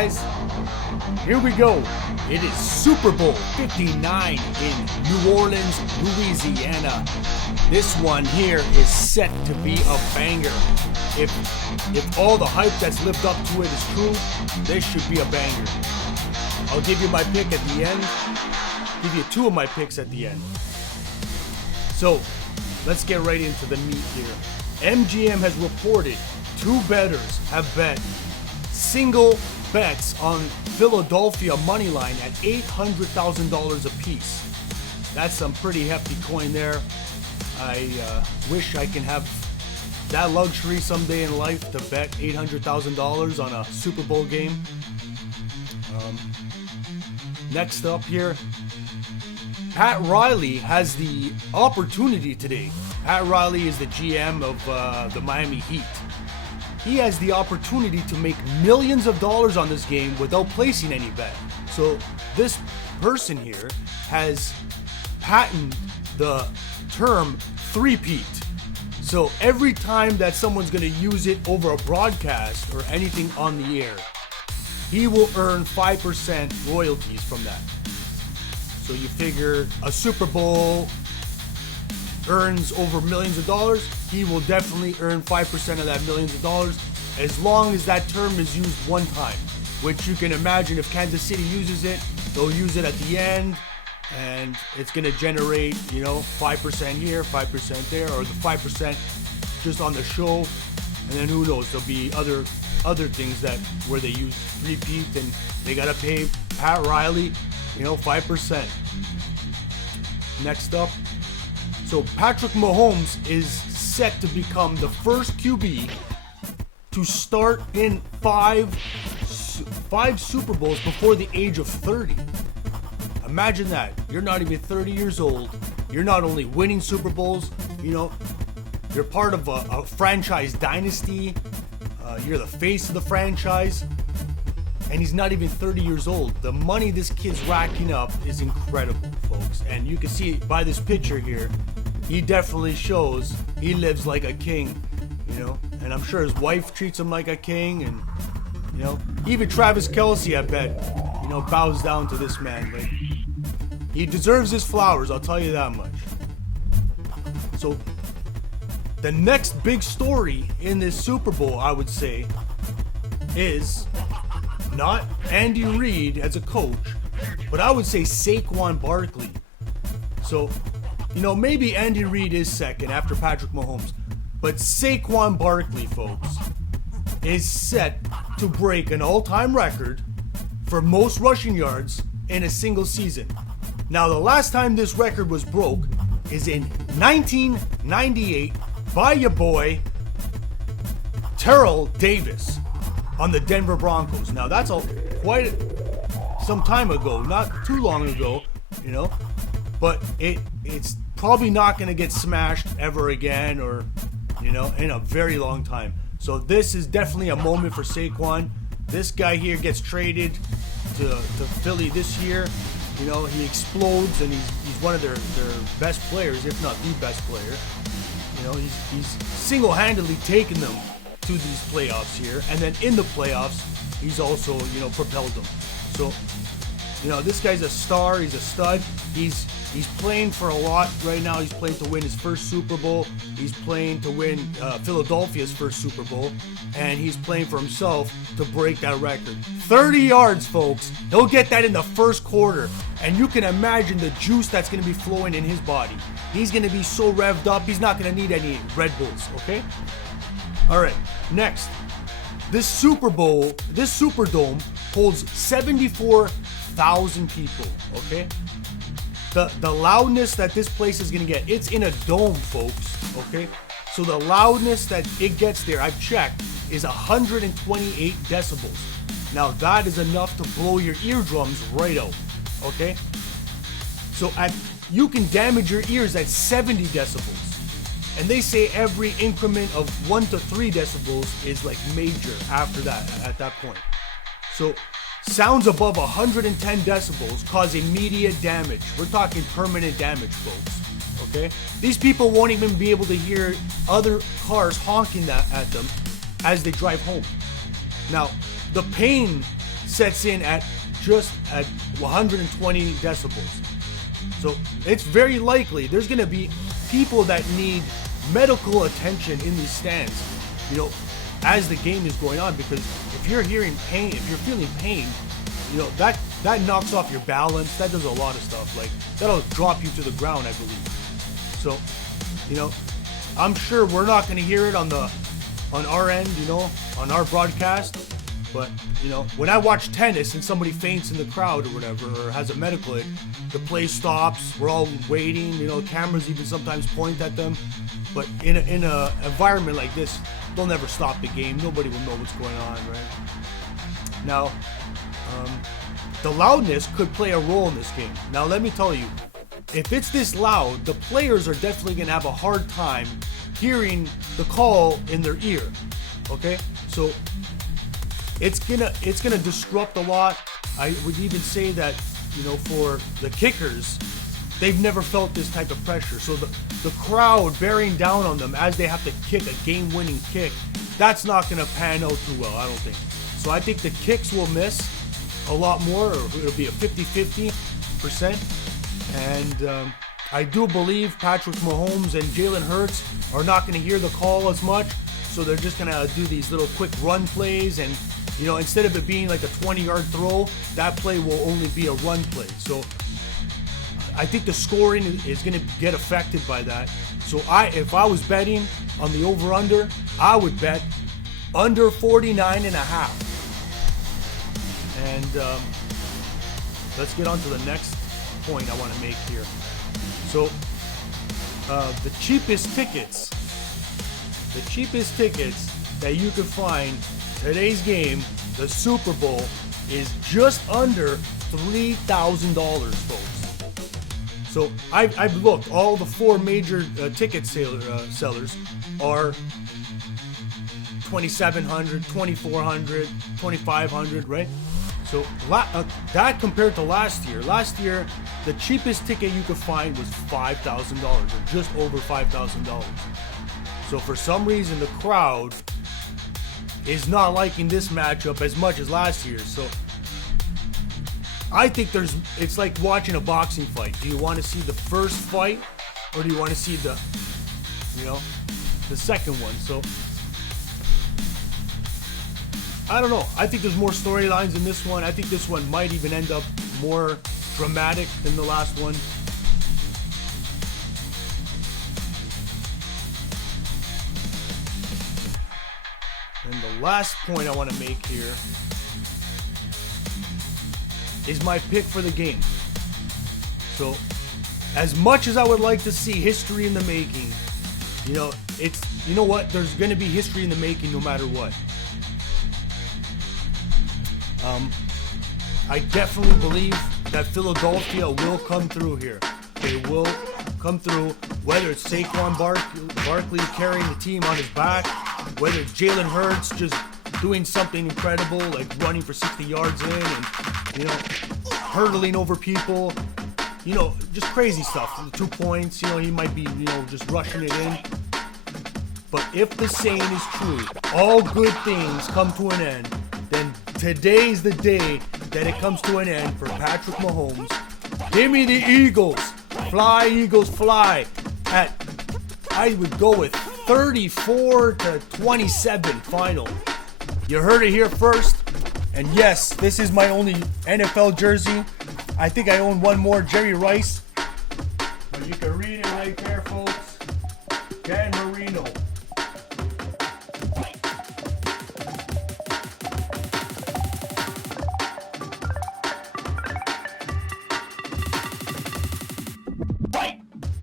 guys, here we go. It is Super Bowl 59 in New Orleans, Louisiana. This one here is set to be a banger. If all the hype that's lived up to it is true, this should be a banger. I'll give you my pick at the end. Give you two of my picks at the end. So, let's get right into the meat here. MGM has reported two bettors have bet single bets on Philadelphia money line at $800,000 a piece. That's some pretty hefty coin there. I wish I can have that luxury someday in life to bet $800,000 on a Super Bowl game. Next up here, Pat Riley has the opportunity today. Pat Riley is the GM of the Miami Heat. He has the opportunity to make millions of dollars on this game without placing any bet. So this person here has patented the term three-peat. So every time that someone's going to use it over a broadcast or anything on the air, he will earn 5% royalties from that. So you figure a Super Bowl earns over millions of dollars, he will definitely earn 5% of that millions of dollars as long as that term is used one time, which you can imagine if Kansas City uses it, they'll use it at the end and it's going to generate, 5% here, 5% there, or the 5% just on the show. And then who knows, there'll be other things that where they use repeat and they got to pay Pat Riley, 5%. Next up, so Patrick Mahomes is set to become the first QB to start in five Super Bowls before the age of 30. Imagine that. You're not even 30 years old. You're not only winning Super Bowls, you're part of a franchise dynasty. You're the face of the franchise. And he's not even 30 years old. The money this kid's racking up is incredible, folks. And you can see by this picture here, he definitely shows he lives like a king, and I'm sure his wife treats him like a king, and, even Travis Kelce, I bet, bows down to this man. Like, he deserves his flowers, I'll tell you that much. So, the next big story in this Super Bowl, I would say, is not Andy Reid as a coach, but I would say Saquon Barkley. So, maybe Andy Reid is second after Patrick Mahomes, but Saquon Barkley, folks, is set to break an all-time record for most rushing yards in a single season. Now, the last time this record was broke is in 1998 by your boy Terrell Davis on the Denver Broncos. Now, that's quite some time ago, not too long ago, but it's probably not going to get smashed ever again or, in a very long time. So this is definitely a moment for Saquon. This guy here gets traded to Philly this year. He explodes and he's one of their best players, if not the best player. He's single-handedly taken them to these playoffs here. And then in the playoffs, he's also, propelled them. So, this guy's a star. He's a stud. He's playing for a lot right now. He's playing to win his first Super Bowl. He's playing to win Philadelphia's first Super Bowl. And he's playing for himself to break that record. 30 yards, folks. He'll get that in the first quarter. And you can imagine the juice that's going to be flowing in his body. He's going to be so revved up, he's not going to need any Red Bulls, okay? All right, next. This Superdome holds 74,000 people, okay? The loudness that this place is going to get, it's in a dome, folks, okay? So the loudness that it gets there, I've checked, is 128 decibels. Now that is enough to blow your eardrums right out, okay? So you can damage your ears at 70 decibels. And they say every increment of 1 to 3 decibels is like major after that, at that point. So sounds above 110 decibels cause immediate damage. We're talking permanent damage, folks. Okay? These people won't even be able to hear other cars honking at them as they drive home. Now, the pain sets in at just at 120 decibels. So it's very likely there's going to be people that need medical attention in these stands, you know, as the game is going on, because if you're hearing pain, if you're feeling pain, you know, that knocks off your balance. That does a lot of stuff. Like, that'll drop you to the ground, I believe. So, you know, I'm sure we're not going to hear it on our end, you know, on our broadcast. But, you know, when I watch tennis and somebody faints in the crowd or whatever, or has a medical hit, the play stops. We're all waiting. You know, cameras even sometimes point at them. But in a environment like this, they'll never stop the game. Nobody will know what's going on, right? Now, the loudness could play a role in this game. Now, let me tell you, if it's this loud, the players are definitely going to have a hard time hearing the call in their ear. Okay? So it's gonna disrupt a lot. I would even say that, you know, for the kickers, they've never felt this type of pressure. So the crowd bearing down on them as they have to kick a game-winning kick, that's not gonna pan out too well, I don't think. So I think the kicks will miss a lot more, or it'll be a 50-50%. And I do believe Patrick Mahomes and Jalen Hurts are not going to hear the call as much, so they're just going to do these little quick run plays, and, you know, instead of it being like a 20-yard throw, that play will only be a run play. So I think the scoring is going to get affected by that. So if I was betting on the over-under, I would bet under 49.5. And let's get on to the next point I want to make here. So the cheapest tickets that you can find today's game, the Super Bowl, is just under $3,000, folks. So I've looked. All the four major ticket sellers are $2,700, $2,400, $2,500, right? So that compared to last year, the cheapest ticket you could find was $5,000, or just over $5,000. So for some reason, the crowd is not liking this matchup as much as last year. So I think it's like watching a boxing fight. Do you want to see the first fight, or do you want to see the second one? So I don't know. I think there's more storylines in this one. I think this one might even end up more dramatic than the last one. And the last point I want to make here is my pick for the game. So, as much as I would like to see history in the making, you know what? There's going to be history in the making no matter what. I definitely believe that Philadelphia will come through here. They will come through, whether it's Saquon Barkley carrying the team on his back, whether it's Jalen Hurts just doing something incredible, like running for 60 yards in and, you know, hurdling over people, you know, just crazy stuff. 2 points, you know, he might be, you know, just rushing it in. But if the saying is true, all good things come to an end, then today's the day that it comes to an end for Patrick Mahomes. Give me the Eagles. Fly, Eagles, fly. I would go with 34-27 final. You heard it here first. And yes, this is my only NFL jersey. I think I own one more, Jerry Rice.